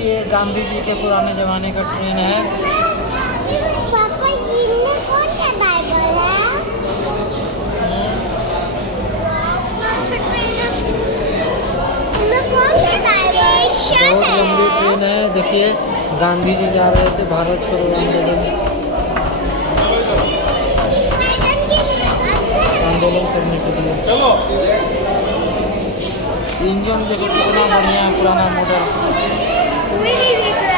ये गांधी जी के पुराने ज़माने का ट्रेन है। पापा इनमें कौन सा बाइबल है? इनमें कौन सा बाइबल बहुत लंबी ट्रेन है। देखिए गांधी जी जा रहे थे भारत छोड़ो आंदोलन करने के लिए। चलो इंजन देखो कितना बढ़िया है, पुराना मॉडल।